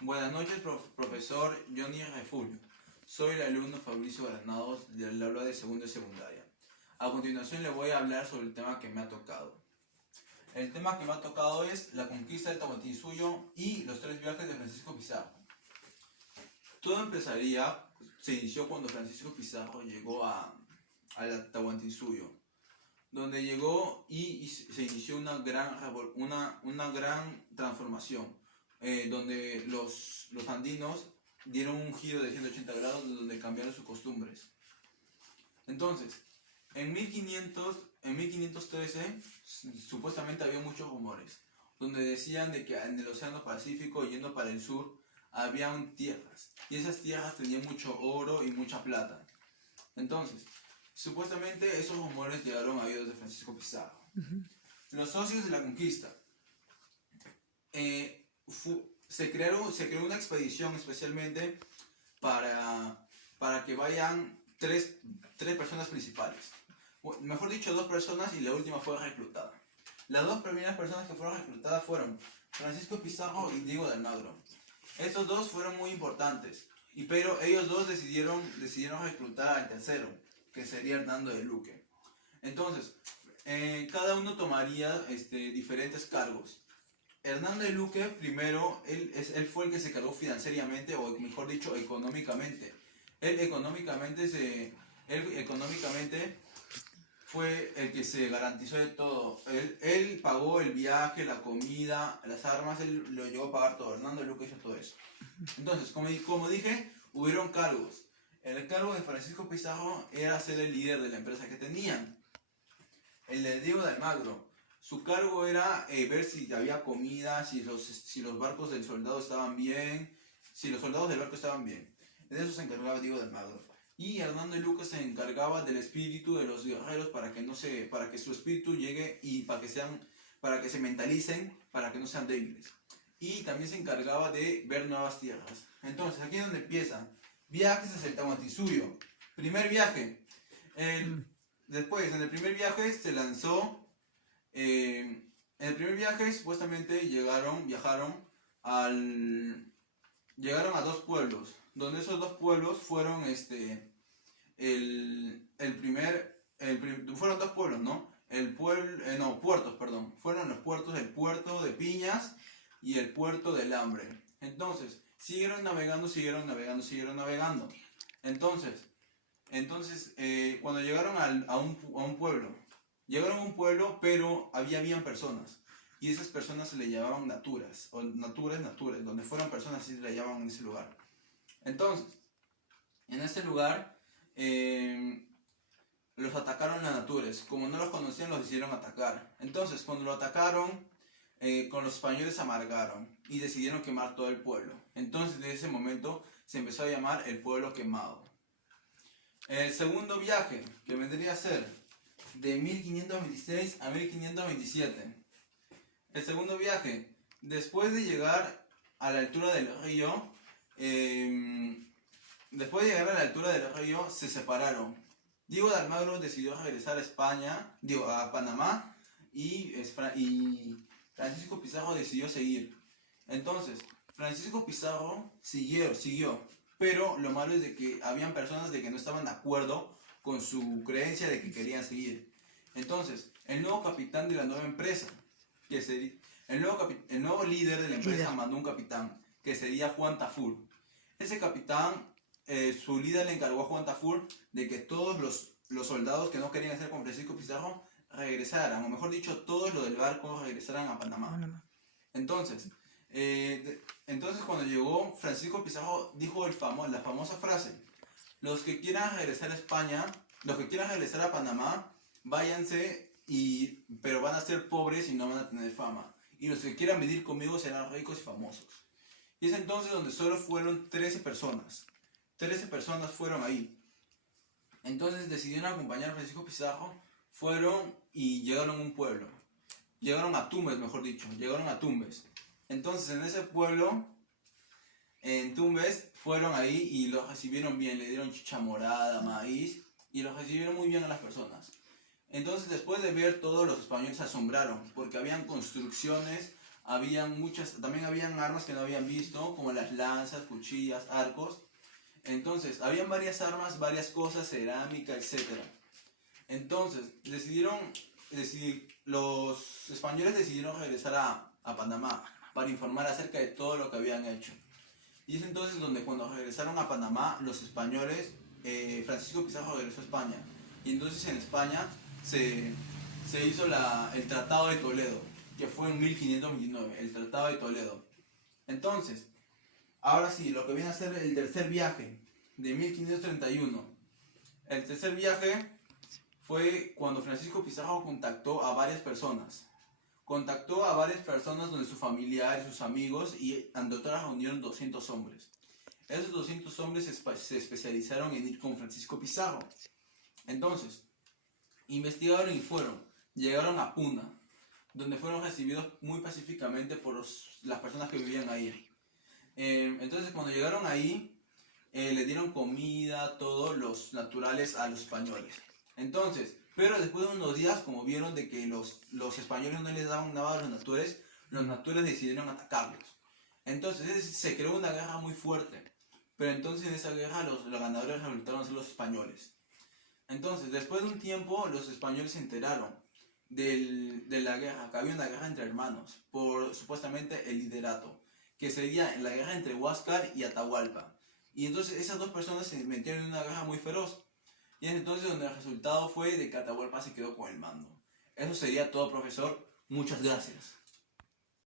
Buenas noches, profesor Johnny Refulio. Soy el alumno Fabricio Granados del aula de segundo y secundaria. A continuación le voy a hablar sobre el tema que me ha tocado. El tema que me ha tocado es la conquista del Tahuantinsuyo y los 3 viajes de Francisco Pizarro. Todo se inició cuando Francisco Pizarro llegó a Tahuantinsuyo, donde llegó y se inició una gran transformación, donde los andinos dieron un giro de 180 grados, donde cambiaron sus costumbres. Entonces, en 1513, supuestamente había muchos rumores, donde decían de que en el Océano Pacífico, yendo para el sur, habían tierras, y esas tierras tenían mucho oro y mucha plata. Entonces, supuestamente esos rumores llegaron a oídos de Francisco Pizarro. Los socios de la conquista. Se creó una expedición especialmente para que vayan tres personas principales. Mejor dicho, 2 personas, y la última fue reclutada. Las 2 primeras personas que fueron reclutadas fueron Francisco Pizarro y Diego de Almagro. Estos 2 fueron muy importantes, pero ellos 2 decidieron reclutar al tercero, que sería Hernando de Luque. Entonces, cada uno tomaría diferentes cargos. Hernando de Luque, primero, él fue el que se cargó financieramente, o mejor dicho, económicamente. Él económicamente fue el que se garantizó de todo. Él pagó el viaje, la comida, las armas, él lo llegó a pagar todo. Hernando de Luque hizo todo eso. Entonces, como dije, hubieron cargos. El cargo de Francisco Pizarro era ser el líder de la empresa que tenían. El de Diego de Almagro, su cargo era ver si había comida, si los barcos del soldado estaban bien, si los soldados del barco estaban bien. De eso se encargaba Diego de Almagro. Y Hernando de Luque se encargaba del espíritu de los guerreros para que su espíritu llegue y para que se mentalicen, para que no sean débiles. Y también se encargaba de ver nuevas tierras. Entonces, aquí es donde empieza. Viajes hacia el Tahuantinsuyo. Primer viaje. Después, en el primer viaje se lanzó. En el primer viaje, supuestamente llegaron a 2 pueblos. Donde esos 2 pueblos fueron fueron 2 pueblos, ¿no? Puertos, perdón. Fueron los puertos, el puerto de Piñas y el puerto del Hambre. Entonces, siguieron navegando. Entonces, cuando llegaron a un pueblo, pero habían personas. Y esas personas se le llamaban naturas, donde fueron personas, así se le llamaban en ese lugar. Entonces, en este lugar, los atacaron las natures. Como no los conocían, los hicieron atacar. Entonces, cuando lo atacaron, con los españoles se amargaron y decidieron quemar todo el pueblo. Entonces, desde ese momento, se empezó a llamar el pueblo quemado. El segundo viaje, que vendría a ser de 1526 a 1527. El segundo viaje, después de llegar a la altura del río, se separaron. Diego de Almagro decidió regresar a España, a Panamá, y Francisco Pizarro decidió seguir. Entonces, Francisco Pizarro siguió, pero lo malo es de que habían personas de que no estaban de acuerdo con su creencia de que querían seguir. Entonces, el nuevo capitán de la nueva empresa, el nuevo líder de la empresa mandó un capitán, que sería Juan Tafur. Ese capitán, su líder le encargó a Juan Tafur de que todos los soldados que no querían hacer con Francisco Pizarro regresaran, o mejor dicho, todos los del barco regresaran a Panamá. Entonces, cuando llegó, Francisco Pizarro dijo la famosa frase: los que quieran regresar a España, los que quieran regresar a Panamá, váyanse, pero van a ser pobres y no van a tener fama. Y los que quieran vivir conmigo serán ricos y famosos. Y es entonces donde solo fueron 13 personas. 13 personas fueron ahí. Entonces decidieron acompañar a Francisco Pizarro, fueron y llegaron a un pueblo. Llegaron a Tumbes, mejor dicho, Entonces en ese pueblo, en Tumbes, fueron ahí y los recibieron bien, le dieron chicha morada, maíz, y los recibieron muy bien a las personas. Entonces, después de ver todo, los españoles se asombraron, porque habían construcciones, también habían armas que no habían visto, como las lanzas, cuchillas, arcos. Entonces, habían varias armas, varias cosas, cerámica, etcétera. Entonces, los españoles decidieron regresar a Panamá para informar acerca de todo lo que habían hecho. Y es entonces donde cuando regresaron a Panamá, los españoles, Francisco Pizarro regresó a España. Y entonces en España se hizo el Tratado de Toledo, que fue en 1529, el Tratado de Toledo. Entonces, ahora sí, lo que viene a ser el tercer viaje de 1531. El tercer viaje fue cuando Francisco Pizarro contactó a varias personas. Contactó a varias personas donde sus familiares, sus amigos, y en total reunieron 200 hombres. Esos 200 hombres se especializaron en ir con Francisco Pizarro. Entonces, investigaron y llegaron a Puna, donde fueron recibidos muy pacíficamente por las personas que vivían ahí. Entonces, cuando llegaron ahí, le dieron comida, todos los naturales a los españoles. Entonces, pero después de unos días, como vieron de que los españoles no les daban nada a los naturales decidieron atacarlos. Entonces se creó una guerra muy fuerte. Pero entonces en esa guerra los ganadores resultaron ser los españoles. Entonces, después de un tiempo, los españoles se enteraron de la guerra, que había una guerra entre hermanos, por supuestamente el liderato, que sería la guerra entre Huáscar y Atahualpa. Y entonces esas dos personas se metieron en una guerra muy feroz. Y es entonces donde el resultado fue de que Atahualpa se quedó con el mando. Eso sería todo, profesor. Muchas gracias.